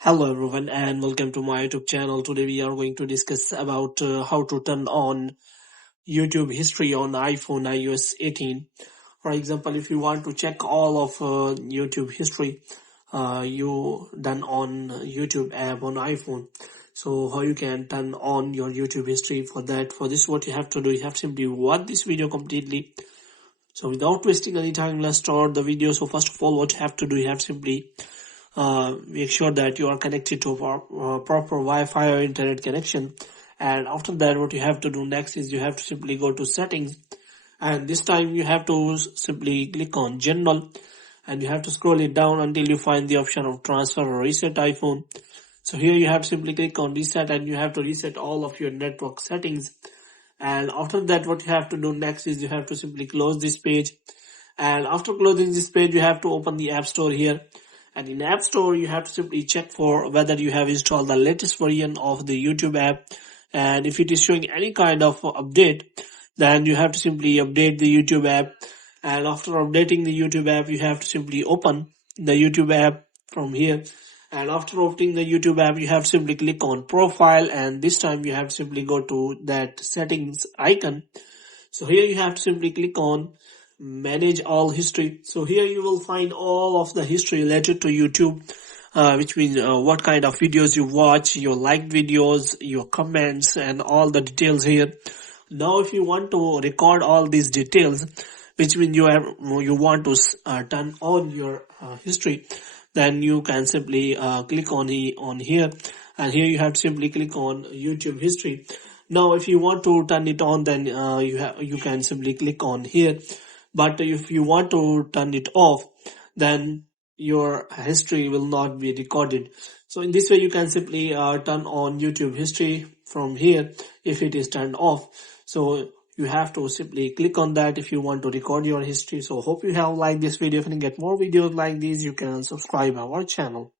Hello everyone and welcome to my YouTube channel. Today we are going to discuss about how to turn on YouTube history on iPhone iOS 18. For example, if you want to check all of YouTube history you done on YouTube app on iPhone. So how you can turn on your YouTube history for that. For this what you have to do, you have to simply watch this video completely. So without wasting any time, let's start the video. So first of all, what you have to do, you have to simply make sure that you are connected to proper Wi-Fi or internet connection. And after that, what you have to do next is you have to simply go to settings, and this time you have to simply click on general, and you have to scroll it down until you find the option of transfer or reset iPhone. So here you have to simply click on reset, and you have to reset all of your network settings. And after that, what you have to do next is you have to simply close this page, and after closing this page you have to open the App Store here. And in App Store, you have to simply check for whether you have installed the latest version of the YouTube app. And if it is showing any kind of update, then you have to simply update the YouTube app. And after updating the YouTube app, you have to simply open the YouTube app from here. And after opening the YouTube app, you have to simply click on profile. And this time you have to simply go to that settings icon. So here you have to simply click on manage all history. So here you will find all of the history related to YouTube, which means what kind of videos you watch, your liked videos, your comments, and all the details here. Now if you want to record all these details, which means you want to turn on your history, then you can simply click on here, and here you have to simply click on YouTube history. Now if you want to turn it on, then you can simply click on here. But if you want to turn it off, then your history will not be recorded. So in this way, you can simply turn on YouTube history from here if it is turned off. So you have to simply click on that if you want to record your history. So hope you have liked this video. If you get more videos like these, you can subscribe our channel.